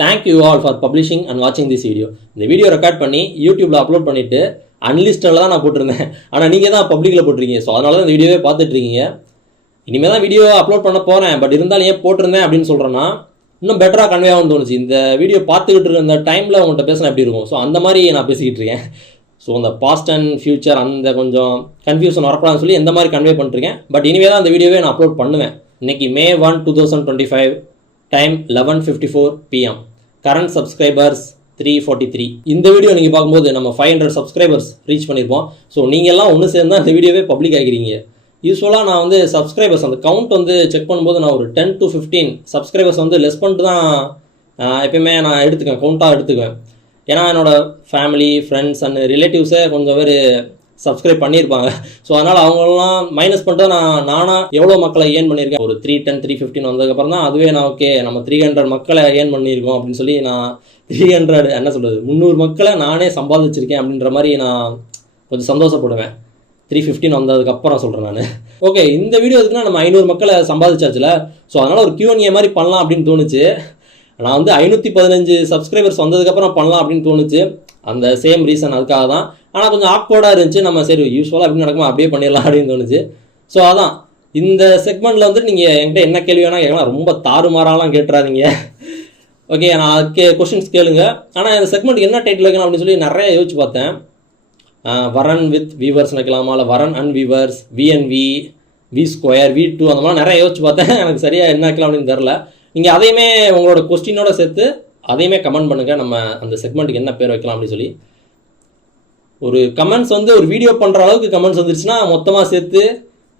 Thank you all for publishing and வாட்சிங் this video. இந்த video record பண்ணி யூடியூப்பில் அப்லோட் பண்ணிவிட்டு அன்லிஸ்டில் தான் நான் போட்டிருந்தேன். ஆனால் நீங்கள் தான் பப்ளிக்கில் போட்டிருக்கீங்க. ஸோ அதனால தான் இந்த வீடியோவே பார்த்துட்ருக்கீங்க. இனிமேல் தான் வீடியோ அப்லோட் பண்ண போகிறேன். பட் இருந்தாலும் ஏன் போட்டிருந்தேன் அப்படின்னு சொல்கிறேன்னா, இன்னும் பெட்டராக கன்வே ஆகும்னு தோணுச்சு. இந்த வீடியோ பார்த்துக்கிட்டு இருக்க அந்த டைமில் உங்கள்கிட்ட பேசினா எப்படி இருக்கும். ஸோ அந்த மாதிரி நான் பேசிக்கிட்டு இருக்கேன். ஸோ அந்த பாஸ்ட் அண்ட் ஃபியூச்சர் அந்த கொஞ்சம் கன்ஃபியூஷன் வரக்கூடாதுன்னு சொல்லி எந்த மாதிரி கன்வே பண்ணிருக்கேன். பட் இனிமேல் தான் அந்த வீடியோவே நான் அப்லோட் பண்ணுவேன். இன்றைக்கி May 1, 2025, time 11:54 PM. Current subscribers 343. இந்த வீடியோ நீங்கள் பார்க்கும்போது நம்ம 500 சப்ஸ்கிரைபர்ஸ் ரீச் பண்ணியிருப்போம். ஸோ நீங்கள் எல்லாம் ஒன்று சேர்ந்து தான் இந்த வீடியோவே பப்ளிக் ஆகிக்கிறீங்க. யூஸ்வலாக நான் வந்து சப்ஸ்கிரைபர்ஸ் அந்த கவுண்ட் வந்து செக் பண்ணும்போது நான் ஒரு 10 to 15 சப்ஸ்கிரைபர்ஸ் வந்து லெஸ் பண்ணிட்டு தான் எப்பயுமே நான் எடுத்துக்குவேன், கவுண்ட்டாக எடுத்துக்குவேன். ஏன்னா என்னோடய ஃபேமிலி, ஃப்ரெண்ட்ஸ் அண்ட் ரிலேட்டிவ்ஸே கொஞ்சம் பேர் சப்ஸ்கிரைப் பண்ணியிருப்பாங்க. ஸோ அதனால் அவங்களெலாம் மைனஸ் பண்ணிட்டு நானாக எவ்வளோ மக்களை ஏர்ன் பண்ணியிருக்கேன். ஒரு 310, 315 வந்ததுக்கப்புறம் தான் அதுவே நான் ஓகே நம்ம 300 மக்களை ஏர்ன் பண்ணியிருக்கோம் அப்படின்னு சொல்லி நான் 300 என்ன சொல்கிறது 300 மக்களை நானே சம்பாதிச்சிருக்கேன் அப்படின்ற மாதிரி நான் கொஞ்சம் சந்தோஷப்படுவேன். 315 வந்ததுக்கப்புறம் சொல்கிறேன் நான். ஓகே, இந்த வீடியோ எதுக்குன்னா நம்ம 500 மக்களை சம்பாதிச்சாச்சுல. ஸோ அதனால் ஒரு Q&A மாதிரி பண்ணலாம் அப்படின்னு தோணுச்சு. நான் வந்து 515 சப்ஸ்கிரைபர்ஸ் வந்ததுக்கப்புறம் பண்ணலாம் அப்படின்னு தோணுச்சு. அந்த சேம் ரீசன் அதுக்காக தான். ஆனால் கொஞ்சம் ஆக்வர்டாக இருந்துச்சு. நம்ம சரி யூஸ்வலாக எப்படி நடக்குமோ அப்படியே பண்ணிடலாம் அப்படின்னு தோணுச்சு. ஸோ அதான் இந்த செக்மெண்ட்டில் வந்து நீங்கள் என்கிட்ட என்ன கேள்வி வேணால் கேட்கலாம். ரொம்ப தாறுமாறாலாம் கேட்டுறாதீங்க. ஓகே, நான் கொஷின்ஸ் கேளுங்க. ஆனால் இந்த செக்மெண்ட்டுக்கு என்ன டைட்டில் வைக்கணும் அப்படின்னு சொல்லி நிறைய யோசிச்சு பார்த்தேன். வரன் வித் வீவர்ஸ் வைக்கலாமா, இல்லை வரன் and viewers, VNV, V2, V2 அந்த மாதிரி நிறைய யோசிச்சு பார்த்தேன். எனக்கு சரியாக என்ன வைக்கலாம் அப்படின்னு தெரில. நீங்கள் அதையுமே உங்களோட கொஸ்டினோட சேர்த்து அதையுமே கமெண்ட் பண்ணுங்கள். நம்ம அந்த செக்மெண்ட்டுக்கு என்ன பேர் வைக்கலாம் அப்படின்னு சொல்லி. ஒரு கமெண்ட்ஸ் வந்து ஒரு வீடியோ பண்ணுற அளவுக்கு கமெண்ட்ஸ் வந்துருச்சுன்னா மொத்தமாக சேர்த்து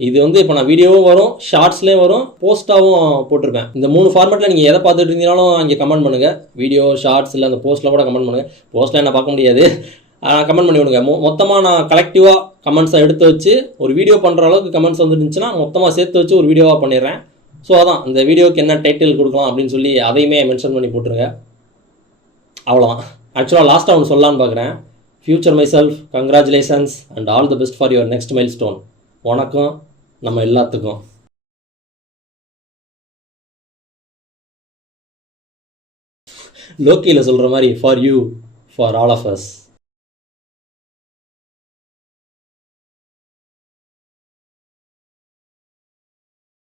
இது வந்து இப்போ நான் வீடியோவும் வரும், ஷார்ட்ஸ்லேயும் வரும், போஸ்ட்டாகவும் போட்டிருப்பேன். இந்த 3 ஃபார்மேட்டில் நீங்கள் எதை பார்த்துட்டு இருந்தீங்கனாலும் இங்கே கமெண்ட் பண்ணுங்கள். வீடியோ, ஷார்ட்ஸ் இல்லை அந்த போஸ்ட்டில் கூட கமெண்ட் பண்ணுங்கள். போஸ்ட்டில் என்ன பார்க்க முடியாது, கமெண்ட் பண்ணி விடுங்க. மொத்தமாக நான் கலெக்டிவாக கமெண்ட்ஸை எடுத்து வச்சு ஒரு வீடியோ பண்ணுற அளவுக்கு கமெண்ட்ஸ் வந்துருந்துச்சுன்னா மொத்தமாக சேர்த்து வச்சு ஒரு வீடியோவாக பண்ணிடுறேன். ஸோ அதான் இந்த வீடியோக்கு என்ன டைட்டில் கொடுக்கலாம் அப்படின்னு சொல்லி அதையுமே மென்ஷன் பண்ணி போட்டுருங்க. அவ்வளோதான். ஆக்சுவலாக லாஸ்ட்டாக ஒன்று சொல்லலான்னு பார்க்குறேன். Future myself, congratulations and all the best for your next milestone. வணக்கம் நம்ம எல்லாத்துக்கும். லோக்கியில் சொல்கிற மாதிரி for you, for all of as.